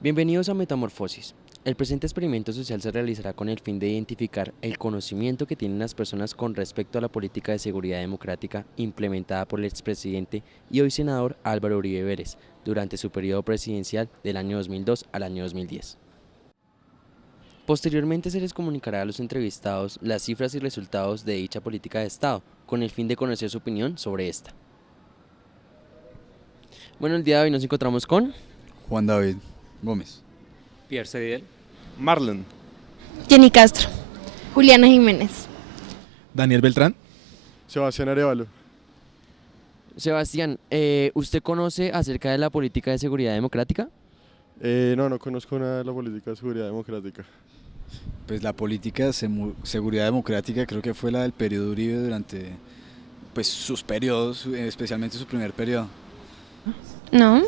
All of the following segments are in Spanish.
Bienvenidos a Metamorfosis. El presente experimento social se realizará con el fin de identificar el conocimiento que tienen las personas con respecto a la política de seguridad democrática implementada por el expresidente y hoy senador Álvaro Uribe Vélez durante su periodo presidencial del año 2002 al año 2010. Posteriormente se les comunicará a los entrevistados las cifras y resultados de dicha política de Estado, con el fin de conocer su opinión sobre esta. Bueno, el día de hoy nos encontramos con... Juan David Gómez. Pierre Cedel. Marlon. Jenny Castro, Juliana Jiménez. Daniel Beltrán. Sebastián Arevalo. Sebastián, ¿usted conoce acerca de la política de seguridad democrática? No conozco nada de la política de seguridad democrática. Pues la política de seguridad democrática creo que fue la del periodo Uribe durante pues sus periodos, especialmente su primer periodo. No,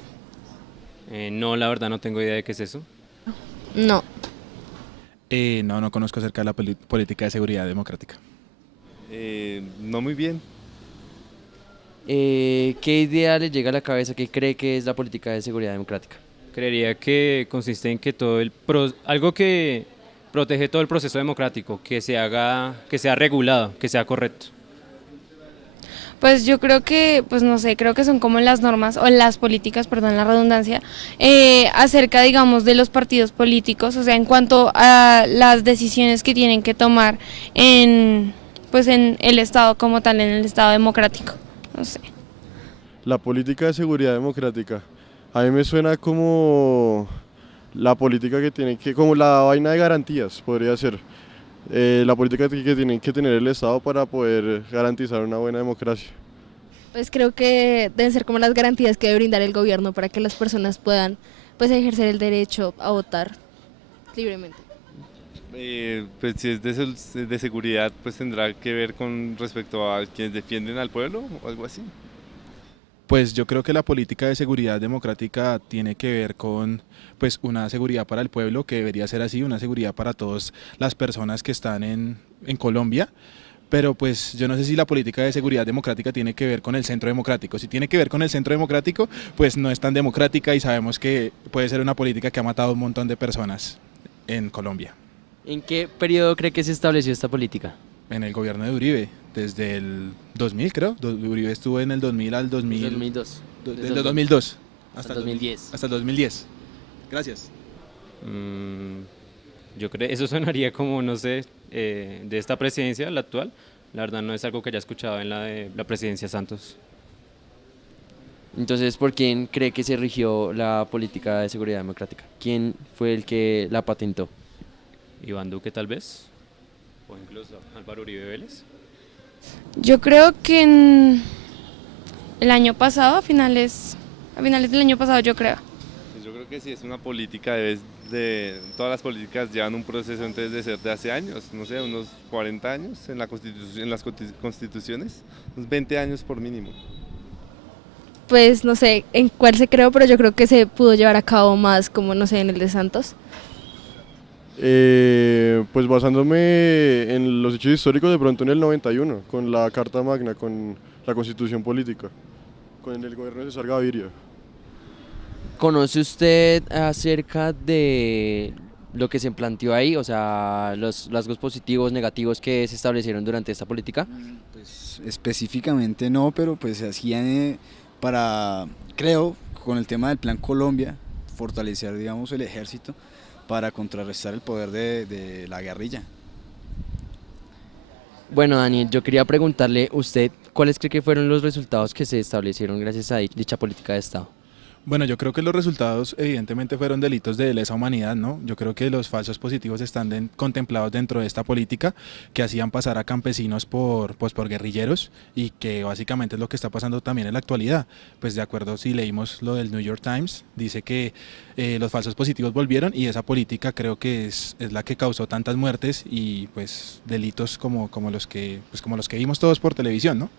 No, la verdad no tengo idea de qué es eso. no. No conozco acerca de la política de seguridad democrática. No muy bien. ¿Qué idea le llega a la cabeza? ¿Qué cree que es la política de seguridad democrática? Creería que consiste en que algo que protege todo el proceso democrático, que sea regulado, que sea correcto. Pues yo creo que, pues no sé, creo que son como las normas o las políticas, perdón la redundancia, acerca, digamos, de los partidos políticos, o sea, en cuanto a las decisiones que tienen que tomar pues en el Estado como tal, en el Estado democrático, no sé. La política de seguridad democrática. A mí me suena como la política que tiene que, como la vaina de garantías, podría ser. La política que tiene que tener el Estado para poder garantizar una buena democracia. Pues creo que deben ser como las garantías que debe brindar el gobierno para que las personas puedan pues ejercer el derecho a votar libremente. Pues si es de seguridad, pues tendrá que ver con respecto a quienes defienden al pueblo o algo así. Pues yo creo que la política de seguridad democrática tiene que ver con pues una seguridad para el pueblo, que debería ser así, una seguridad para todas las personas que están en Colombia. Pero pues yo no sé si la política de seguridad democrática tiene que ver con el centro democrático. Si tiene que ver con el centro democrático, pues no es tan democrática y sabemos que puede ser una política que ha matado a un montón de personas en Colombia. ¿En qué periodo cree que se estableció esta política? En el gobierno de Uribe, desde el 2000 creo. Uribe estuvo en el 2000 al 2000. Desde 2002. Desde el 2002 hasta el 2010. Hasta el 2010. Gracias. Yo creo, eso sonaría como, no sé, de esta presidencia, la actual. La verdad no es algo que haya escuchado en la de la presidencia Santos. Entonces, ¿por quién cree que se rigió la política de seguridad democrática? ¿Quién fue el que la patentó? Iván Duque tal vez, o incluso Álvaro Uribe Vélez. Yo creo que en el año pasado, a finales del año pasado, yo creo. Pues yo creo que si es una política, todas las políticas llevan un proceso antes de ser de hace años, no sé, unos 40 años en las constituciones, unos 20 años por mínimo. Pues no sé en cuál se creó, pero yo creo que se pudo llevar a cabo más como no sé en el de Santos. Pues basándome en los hechos históricos, de pronto en el 91, con la Carta Magna, con la Constitución Política, con el gobierno de César Gaviria. ¿Conoce usted acerca de lo que se planteó ahí? O sea, los rasgos positivos, negativos que se establecieron durante esta política. Pues específicamente no, pero pues se hacían creo, con el tema del Plan Colombia, fortalecer, digamos, el ejército para contrarrestar el poder de la guerrilla. Bueno, Daniel, yo quería preguntarle, ¿usted cuáles cree que fueron los resultados que se establecieron gracias a dicha política de Estado? Bueno, yo creo que los resultados evidentemente fueron delitos de lesa humanidad, ¿no? Yo creo que los falsos positivos están contemplados dentro de esta política, que hacían pasar a campesinos por guerrilleros, y que básicamente es lo que está pasando también en la actualidad. Pues de acuerdo, si leímos lo del New York Times, dice que los falsos positivos volvieron, y esa política creo que es la que causó tantas muertes y pues delitos como los que vimos todos por televisión, ¿no?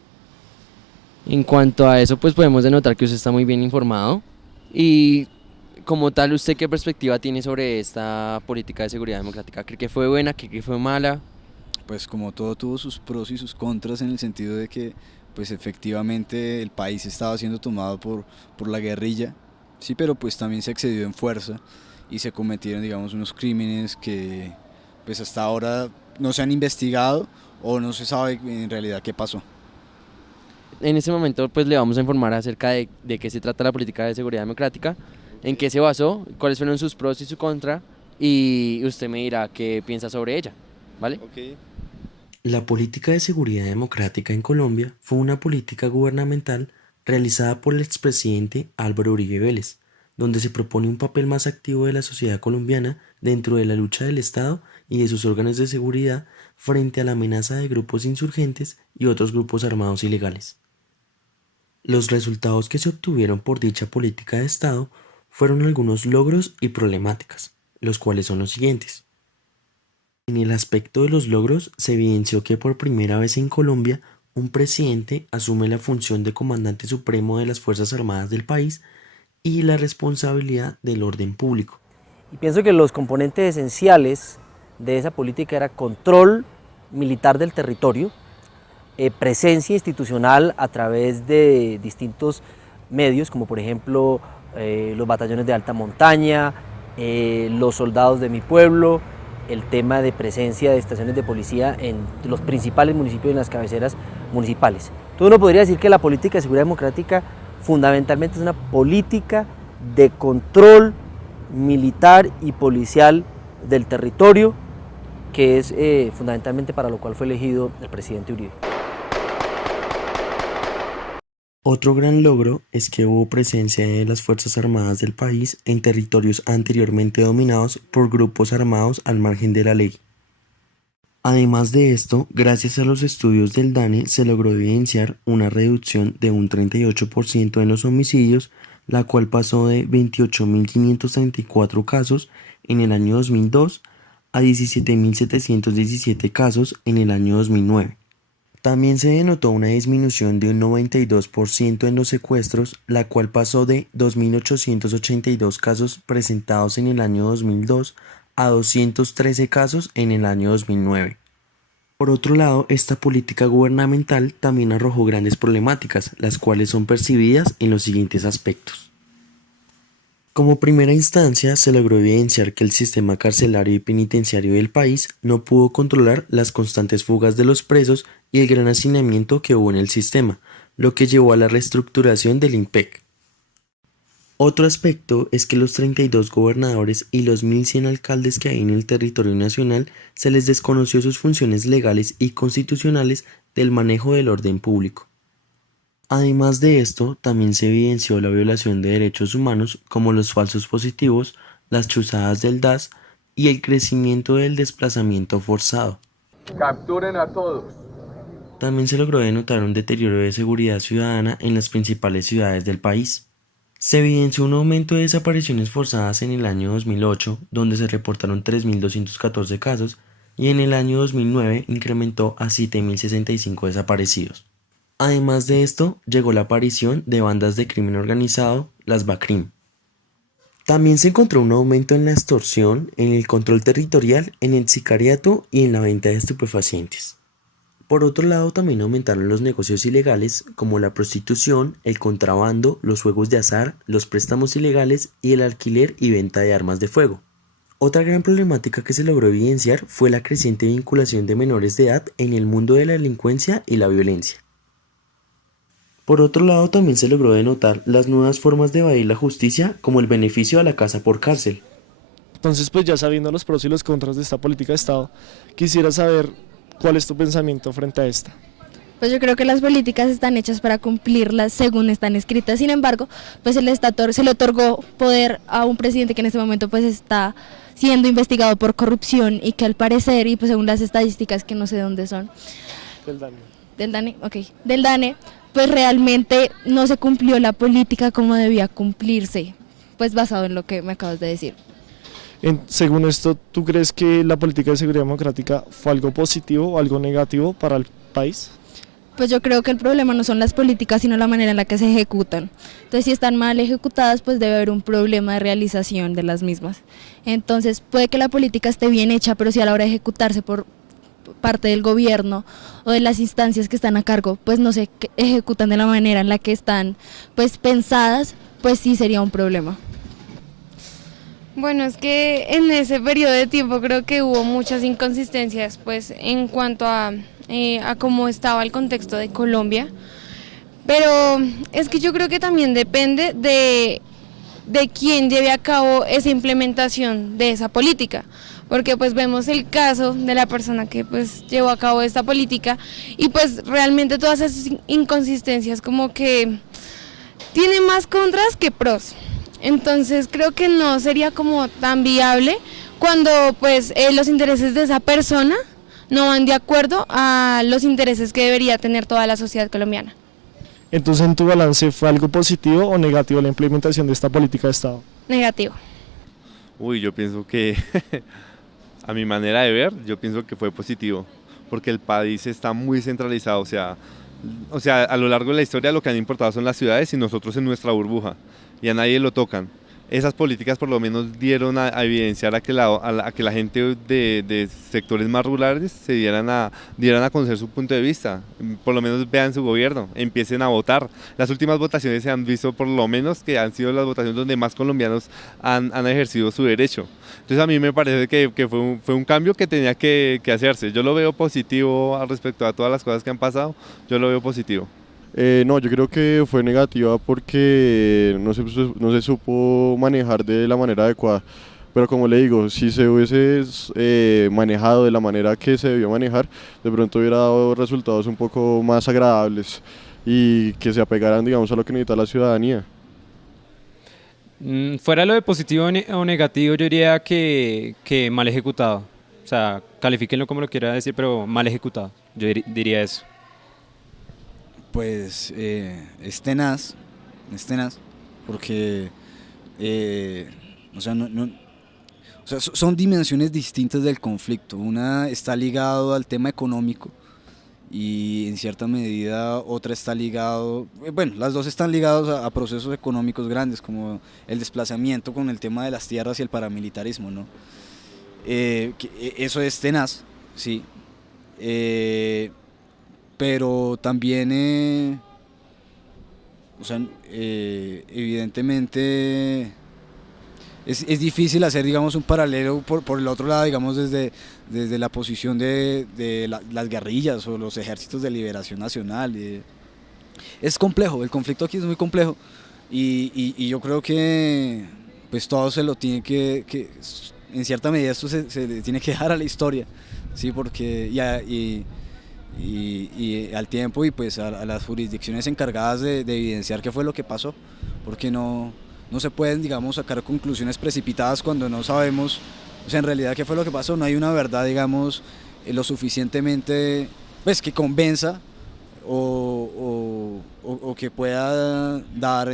En cuanto a eso, pues podemos denotar que usted está muy bien informado. Y como tal, ¿usted qué perspectiva tiene sobre esta política de seguridad democrática? ¿Cree que fue buena? ¿Cree que fue mala? Pues como todo tuvo sus pros y sus contras, en el sentido de que pues efectivamente el país estaba siendo tomado por la guerrilla, sí, pero pues también se excedió en fuerza y se cometieron, digamos, unos crímenes que pues hasta ahora no se han investigado o no se sabe en realidad qué pasó. En este momento pues le vamos a informar acerca de qué se trata la política de seguridad democrática, en qué se basó, cuáles fueron sus pros y su contra, y usted me dirá qué piensa sobre ella, ¿vale? La política de seguridad democrática en Colombia fue una política gubernamental realizada por el expresidente Álvaro Uribe Vélez, donde se propone un papel más activo de la sociedad colombiana dentro de la lucha del Estado y de sus órganos de seguridad frente a la amenaza de grupos insurgentes y otros grupos armados ilegales. Los resultados que se obtuvieron por dicha política de Estado fueron algunos logros y problemáticas, los cuales son los siguientes. En el aspecto de los logros se evidenció que por primera vez en Colombia un presidente asume la función de comandante supremo de las Fuerzas Armadas del país y la responsabilidad del orden público. Y pienso que los componentes esenciales de esa política era control militar del territorio, presencia institucional a través de distintos medios, como por ejemplo los batallones de alta montaña, los soldados de mi pueblo, el tema de presencia de estaciones de policía en los principales municipios y en las cabeceras municipales. Entonces uno podría decir que la política de seguridad democrática fundamentalmente es una política de control militar y policial del territorio, que es fundamentalmente para lo cual fue elegido el presidente Uribe. Otro gran logro es que hubo presencia de las Fuerzas Armadas del país en territorios anteriormente dominados por grupos armados al margen de la ley. Además de esto, gracias a los estudios del DANE se logró evidenciar una reducción de un 38% en los homicidios, la cual pasó de 28.534 casos en el año 2002 a 17.717 casos en el año 2009. También se denotó una disminución de un 92% en los secuestros, la cual pasó de 2.882 casos presentados en el año 2002 a 213 casos en el año 2009. Por otro lado, esta política gubernamental también arrojó grandes problemáticas, las cuales son percibidas en los siguientes aspectos. Como primera instancia, se logró evidenciar que el sistema carcelario y penitenciario del país no pudo controlar las constantes fugas de los presos y el gran hacinamiento que hubo en el sistema, lo que llevó a la reestructuración del INPEC. Otro aspecto es que los 32 gobernadores y los 1.100 alcaldes que hay en el territorio nacional se les desconoció sus funciones legales y constitucionales del manejo del orden público. Además de esto, también se evidenció la violación de derechos humanos como los falsos positivos, las chuzadas del DAS y el crecimiento del desplazamiento forzado. Capturen a todos. También se logró denotar un deterioro de seguridad ciudadana en las principales ciudades del país. Se evidenció un aumento de desapariciones forzadas en el año 2008, donde se reportaron 3.214 casos, y en el año 2009 incrementó a 7.065 desaparecidos. Además de esto, llegó la aparición de bandas de crimen organizado, las BACRIM. También se encontró un aumento en la extorsión, en el control territorial, en el sicariato y en la venta de estupefacientes. Por otro lado, también aumentaron los negocios ilegales como la prostitución, el contrabando, los juegos de azar, los préstamos ilegales y el alquiler y venta de armas de fuego. Otra gran problemática que se logró evidenciar fue la creciente vinculación de menores de edad en el mundo de la delincuencia y la violencia. Por otro lado, también se logró denotar las nuevas formas de evadir la justicia, como el beneficio a la casa por cárcel. Entonces, pues ya sabiendo los pros y los contras de esta política de Estado, quisiera saber cuál es tu pensamiento frente a esta. Pues yo creo que las políticas están hechas para cumplirlas según están escritas. Sin embargo, pues se le otorgó poder a un presidente que en este momento pues está siendo investigado por corrupción y que al parecer, y pues según las estadísticas que no sé dónde son, del DANE, pues realmente no se cumplió la política como debía cumplirse, pues basado en lo que me acabas de decir. Según esto, ¿tú crees que la política de seguridad democrática fue algo positivo o algo negativo para el país? Pues yo creo que el problema no son las políticas, sino la manera en la que se ejecutan. Entonces, si están mal ejecutadas, pues debe haber un problema de realización de las mismas. Entonces, puede que la política esté bien hecha, pero si a la hora de ejecutarse por parte del gobierno o de las instancias que están a cargo, pues no se ejecutan de la manera en la que están pues pensadas, pues sí sería un problema. Bueno, es que en ese periodo de tiempo creo que hubo muchas inconsistencias, pues en cuanto a cómo estaba el contexto de Colombia, pero es que yo creo que también depende de quién lleve a cabo esa implementación de esa política, porque pues vemos el caso de la persona que pues llevó a cabo esta política y pues realmente todas esas inconsistencias como que tiene más contras que pros. Entonces creo que no sería como tan viable cuando pues los intereses de esa persona no van de acuerdo a los intereses que debería tener toda la sociedad colombiana. Entonces, en tu balance, ¿fue algo positivo o negativo la implementación de esta política de Estado? Negativo. Uy, yo pienso que, a mi manera de ver, yo pienso que fue positivo, porque el país está muy centralizado, o sea, a lo largo de la historia lo que han importado son las ciudades y nosotros en nuestra burbuja, y a nadie lo tocan. Esas políticas por lo menos dieron a evidenciar a que la gente de sectores más rurales se dieran a conocer su punto de vista, por lo menos vean su gobierno, empiecen a votar. Las últimas votaciones se han visto por lo menos que han sido las votaciones donde más colombianos han ejercido su derecho. Entonces a mí me parece que fue un cambio que tenía que hacerse. Yo lo veo positivo al respecto a todas las cosas que han pasado, yo lo veo positivo. No, yo creo que fue negativa porque no se supo manejar de la manera adecuada. Pero como le digo, si se hubiese manejado de la manera que se debió manejar, de pronto hubiera dado resultados un poco más agradables y que se apegaran, digamos, a lo que necesita la ciudadanía. Fuera lo de positivo o negativo, yo diría que mal ejecutado. O sea, califíquenlo como lo quiera decir, pero mal ejecutado. Yo diría eso. Pues es tenaz, porque o sea, o sea, son dimensiones distintas del conflicto. Una está ligado al tema económico y en cierta medida otra está ligado, bueno, las dos están ligados a procesos económicos grandes como el desplazamiento con el tema de las tierras y el paramilitarismo, ¿no? Eso es tenaz, sí. Pero también, o sea, evidentemente es difícil hacer, digamos, un paralelo por el otro lado, digamos, desde la posición de las guerrillas o los ejércitos de liberación nacional. Es complejo, el conflicto aquí es muy complejo y yo creo que pues todo se lo tiene que en cierta medida esto se le tiene que dejar a la historia, ¿sí? Porque y al tiempo y pues a las jurisdicciones encargadas de evidenciar qué fue lo que pasó, porque no se pueden, digamos, sacar conclusiones precipitadas cuando no sabemos, o sea, en realidad qué fue lo que pasó. No hay una verdad, digamos, lo suficientemente pues que convenza o que pueda dar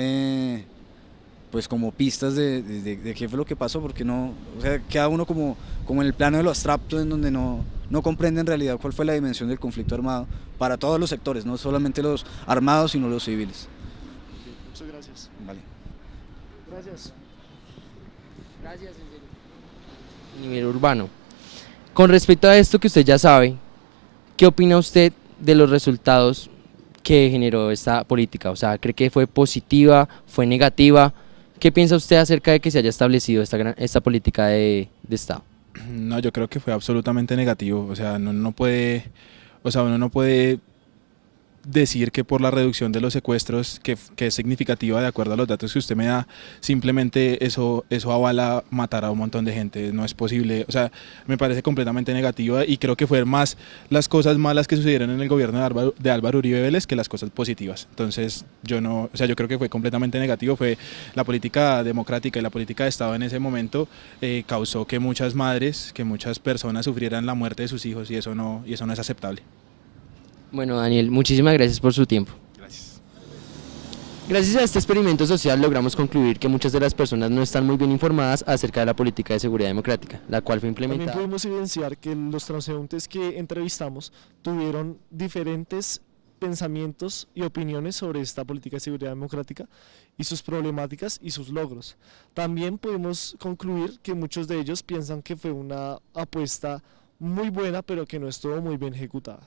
pues como pistas de qué fue lo que pasó, porque no, o sea, queda uno como en el plano de lo abstracto, en donde no comprende en realidad cuál fue la dimensión del conflicto armado para todos los sectores, no solamente los armados, sino los civiles. Muchas gracias. Vale. Gracias. Gracias, a nivel urbano. Con respecto a esto que usted ya sabe, ¿qué opina usted de los resultados que generó esta política? O sea, ¿cree que fue positiva, fue negativa? ¿Qué piensa usted acerca de que se haya establecido esta política de Estado? No, yo creo que fue absolutamente negativo. O sea, uno no puede decir que por la reducción de los secuestros, que es significativa de acuerdo a los datos que usted me da, simplemente eso avala matar a un montón de gente. No es posible. O sea, me parece completamente negativa y creo que fueron más las cosas malas que sucedieron en el gobierno de Álvaro Uribe Vélez que las cosas positivas. Entonces, yo creo que fue completamente negativo. Fue la política democrática y la política de Estado en ese momento causó que muchas madres, que muchas personas sufrieran la muerte de sus hijos y eso no es aceptable. Bueno, Daniel, muchísimas gracias por su tiempo. Gracias. Gracias a este experimento social logramos concluir que muchas de las personas no están muy bien informadas acerca de la política de seguridad democrática, la cual fue implementada. También pudimos evidenciar que los transeúntes que entrevistamos tuvieron diferentes pensamientos y opiniones sobre esta política de seguridad democrática y sus problemáticas y sus logros. También pudimos concluir que muchos de ellos piensan que fue una apuesta muy buena, pero que no estuvo muy bien ejecutada.